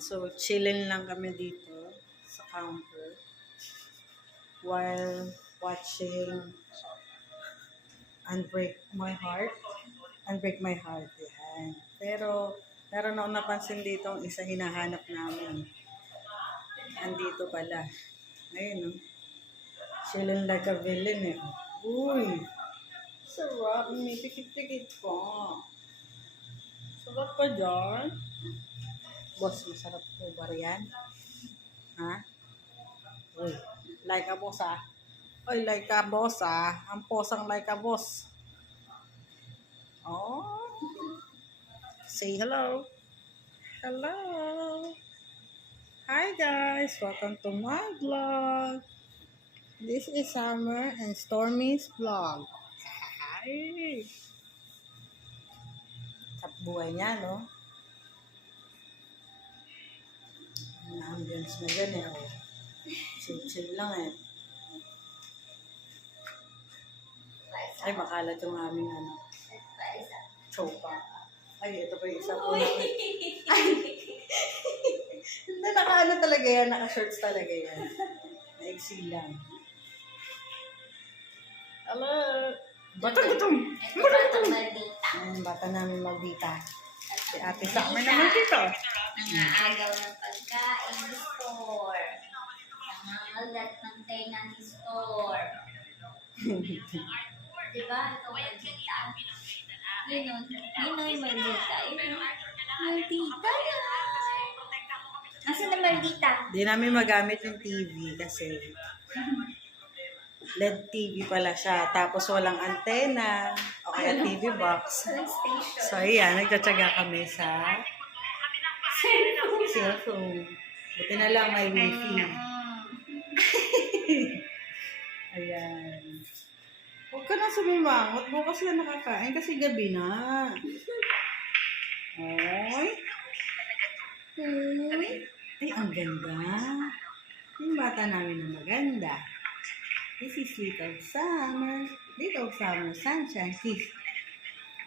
So, chilling lang kami dito sa counter while watching Unbreak My Heart. Unbreak My Heart, yan. Pero, meron akong napansin dito ang isa hinahanap namin. Andito pala. Ayun, no? Chilling like a villain, eh. Uy! Sarap. May tikit-tikit pa. Sarap ka dyan. Boss, masarap po ba yan? Ha? Uy, like a boss, ah. Uy, like a boss, ah. Ang posang like a boss. Oh. Say hello. Hello. Hi guys, welcome to my vlog. This is Summer and Stormy's vlog. Hi. Tap buhay niya, no? Ang ambience na dyan, eh. Oh. Chill-chill lang, eh. Ay, makalat yung aming, chopa. Ay, ito pa yung isa po namin. Ay! Hindi, naka-ano talaga yan. Naka-shorts talaga yan. Naiksi lang. Hello! Batang-batang! Ito batang maldita. Ang bata namin maldita. Si Ate Summer naman dito. Nangaagaw ng pagkain ni store. Nangangalat ng tenga ni store. Diba? Ito maldita. Yun yung maldita. Maldita yan. Asan na maldita? Di namin magamit yung TV kasi LED TV pala siya. Tapos walang antena o kaya TV box. Station. So, ayan. Nagtatsaga kami sa cellphone. Buti na lang may wifi. Ayan. Huwag ka na sumimangot. Bukas na nakakain kasi gabi na. Oy. Uy. Ay, ang ganda. Yung bata namin na maganda. This is Little Summer. Little Summer Sunshine. Kiss.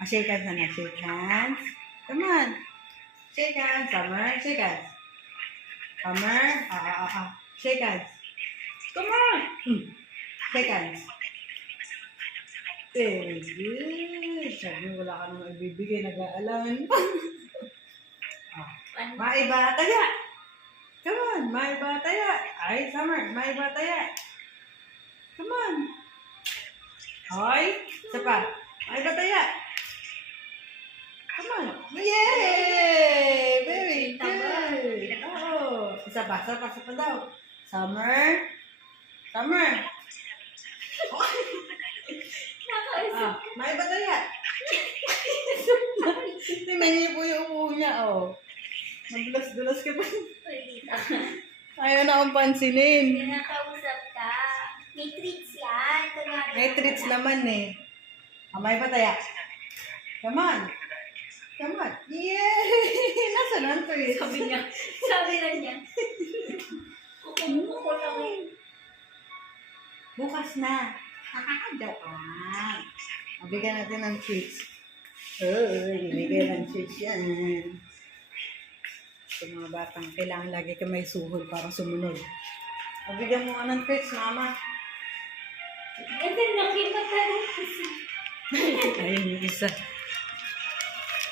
Shake hands na. Shake hands. Come on. Shake hands. Summer. Shake hands. Summer. Shake hands. Come on. Shake hands. Very good. Sabi wala ka naman ibibigay. Nag-aalan. Maiba taya. Come on. Maiba taya. Ay, Summer. Maiba taya. Come on. Hoy. Isa pa. Maiba taya. Come on. Yay! Very good. Oh. Isa pa daw. Summer. Summer. Maiba taya. Tingnan po yung upo niya, oh. Magdulas-dulas ka pa. Ayaw na akong pansinin. Kinakausap ka. May treats yan. May treats naman eh. May pataya. Come on. Come on. Yay! Nasaan ang treats? Sabi na niya. Kukumukul lang eh. Bukas na. Joke lang. Mabigyan natin ng treats. Bigyan ng treats yan. Sa mga batang, kailangan lagi ka may suhol para sumunod. Mabigyan mo ka ng treats, mama. Ganda na, kita ka rin. Ayun yung isa.